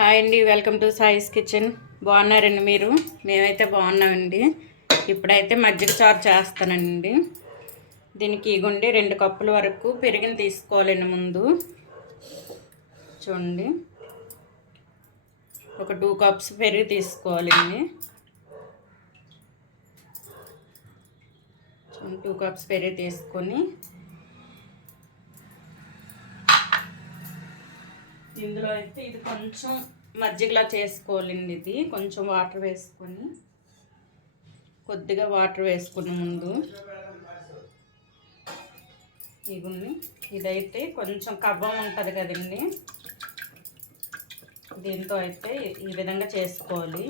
Hi అండి welcome to సాయిస్ kitchen. బాగున్నారండి మీరు? మేమైతే బాగున్నామండి. ఇప్పుడైతే మజ్జిగ చారు చేస్తానండి. దీనికి ఇగుండి రెండు కప్పుల వరకు పెరిగిన తీసుకోవాలండి ముందు. చూడండి. ఒక టూ కప్స్ పెరుగు తీసుకోవాలండి. టూ కప్స్ పెరుగు తీసుకొని ఇందులో అయితే ఇది కొంచెం మజ్జిగలా చేసుకోవాలండి ఇది కొంచెం వాటర్ వేసుకొని కొద్దిగా వాటర్ వేసుకున్న ముందు ఇగుంది ఇదైతే కొంచెం కవ్వం ఉంటుంది కదండి. దీంతో అయితే ఈ విధంగా చేసుకోవాలి.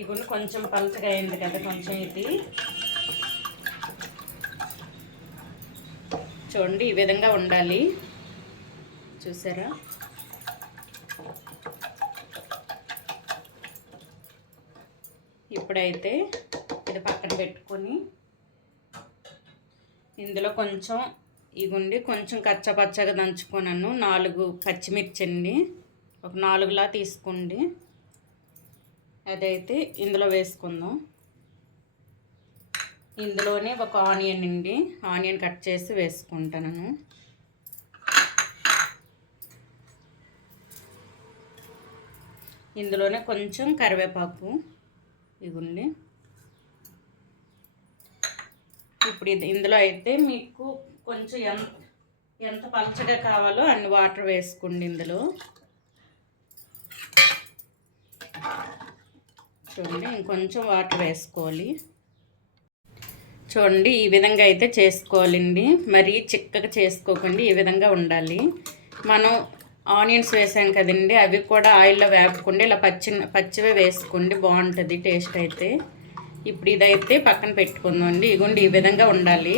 ఇగుండి కొంచెం పలచగా అయింది కదా కొంచెం ఇది. చూడండి ఈ విధంగా ఉండాలి. చూసారా? ఇప్పుడైతే ఇది పక్కన పెట్టుకొని ఇందులో కొంచెం ఇగుండి కొంచెం కచ్చపచ్చగా దంచుకున్నాను నాలుగు పచ్చిమిర్చి అండి ఒక నాలుగులా తీసుకోండి. అదైతే ఇందులో వేసుకుందాం. ఇందులోనే ఒక ఆనియన్ అండి. ఆనియన్ కట్ చేసి వేసుకుంటాను ఇందులోనే కొంచెం కరివేపాకు ఇగుండి. ఇప్పుడు ఇది ఇందులో అయితే మీకు కొంచెం ఎంత ఎంత పలచగా కావాలో అన్ని వాటర్ వేసుకోండి ఇందులో. చూడండి ఇంకొంచెం వాటర్ వేసుకోవాలి. చూడండి ఈ విధంగా అయితే చేసుకోవాలండి. మరీ చిక్కగా చేసుకోకండి ఈ విధంగా ఉండాలి. మనం ఆనియన్స్ వేసాం కదండి అవి కూడా ఆయిల్లో వేపకుండా ఇలా పచ్చి పచ్చివే వేసుకోండి బాగుంటుంది టేస్ట్ అయితే. ఇప్పుడు ఇదైతే పక్కన పెట్టుకుందామండి. ఇగోండి ఈ విధంగా ఉండాలి.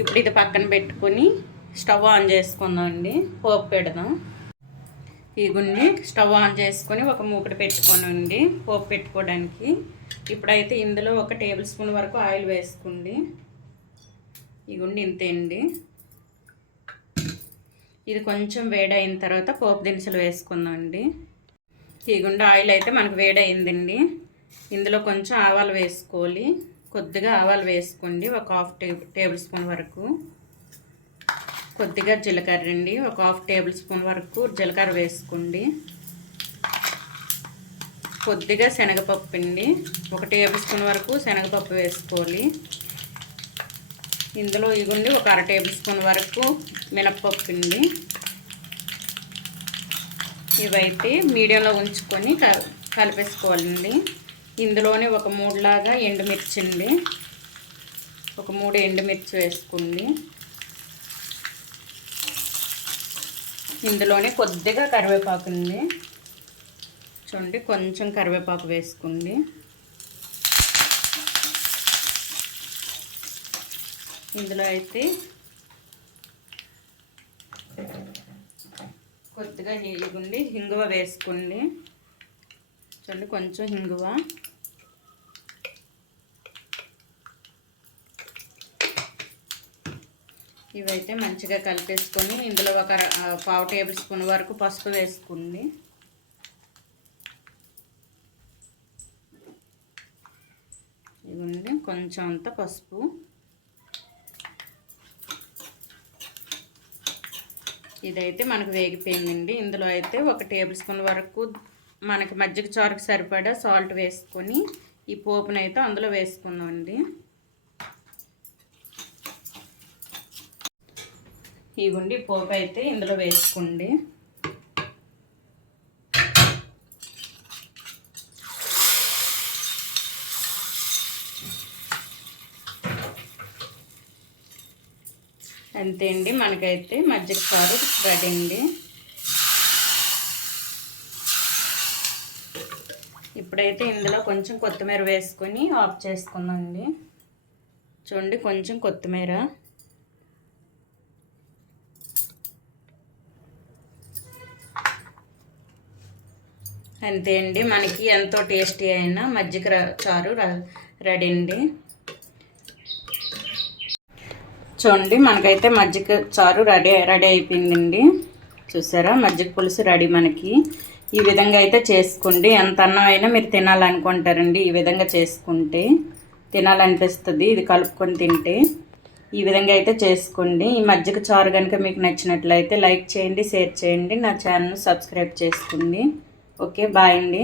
ఇప్పుడు ఇది పక్కన పెట్టుకొని స్టవ్ ఆన్ చేసుకుందామండి. పోపు పెడదాం. ఇగుండి స్టవ్ ఆన్ చేసుకొని ఒక మూకుడు పెట్టుకోనండి. పోపు పెట్టుకోవడానికి. ఇప్పుడైతే ఇందులో ఒక టేబుల్ స్పూన్ వరకు ఆయిల్ వేసుకోండి. ఇగుండి ఇంతే అండి. ఇది కొంచెం వేడైన తర్వాత పోపు దినుసులు వేసుకుందామండి. ఇగుండి ఆయిల్ అయితే మనకు వేడైందండి. ఇందులో కొంచెం ఆవాలు వేసుకోవాలి. కొద్దిగా ఆవాలు వేసుకోండి. ఒక హాఫ్ టేబుల్ స్పూన్ వరకు. కొద్దిగా జీలకర్ర అండి ఒక హాఫ్ టేబుల్ స్పూన్ వరకు జీలకర్ర వేసుకోండి. కొద్దిగా శనగపప్పు అండి ఒక టేబుల్ స్పూన్ వరకు శనగపప్పు వేసుకోవాలి. ఇందులో ఇగుండి ఒక అర టేబుల్ స్పూన్ వరకు మినప్పప్పు అండి. ఇవైతే మీడియంలో ఉంచుకొని కలిపేసుకోవాలండి. ఇందులోనే ఒక మూడులాగా ఎండుమిర్చి అండి ఒక మూడు ఎండుమిర్చి వేసుకోండి. ఇందులోనే కొద్దిగా కరివేపాకు ఉంది. చూడండి కొంచెం కరివేపాకు వేసుకోండి ఇందులో అయితే కొద్దిగా ఇగుండి హింగువ వేసుకోండి చూడండి కొంచెం హింగువ. ఇవైతే మంచిగా కలిపేసుకొని ఇందులో ఒక పావు టేబుల్ స్పూన్ వరకు పసుపు వేసుకోండి ఇవ్వండి కొంచెం అంత పసుపు. ఇదైతే మనకు వేగిపోయిందండి. ఇందులో అయితే ఒక టేబుల్ స్పూన్ వరకు మనకి మజ్జిగ చారుకు సరిపడా సాల్ట్ వేసుకొని ఈ పోపునైతే అందులో వేసుకుందామండి. ఇవ్వండి పోపు అయితే ఇందులో వేసుకోండి. అంతే అండి మనకైతే మజ్జిగ చారు రెడీ అండి. ఇప్పుడైతే ఇందులో కొంచెం కొత్తిమీర వేసుకొని ఆఫ్ చేసుకుందండి చూడండి కొంచెం కొత్తిమీర. అంతే అండి. మనకి ఎంతో టేస్టీ అయిన మజ్జిగ చారు రెడీ అండి. చూడండి మనకైతే మజ్జిగ చారు రెడీ రెడీ అయిపోయిందండి. చూసారా? మజ్జిగ పులుసు రెడీ మనకి. ఈ విధంగా అయితే చేసుకోండి. ఎంత అన్నం అయినా మీరు తినాలనుకుంటారండి ఈ విధంగా చేసుకుంటే. తినాలనిపిస్తుంది. ఇది కలుపుకొని తింటే. ఈ విధంగా అయితే చేసుకోండి. ఈ మజ్జిగ చారు కనుక మీకు నచ్చినట్లయితే లైక్ చేయండి షేర్ చేయండి. నా ఛానల్ సబ్స్క్రైబ్ చేసుకోండి. ఓకే బాయ్ అండి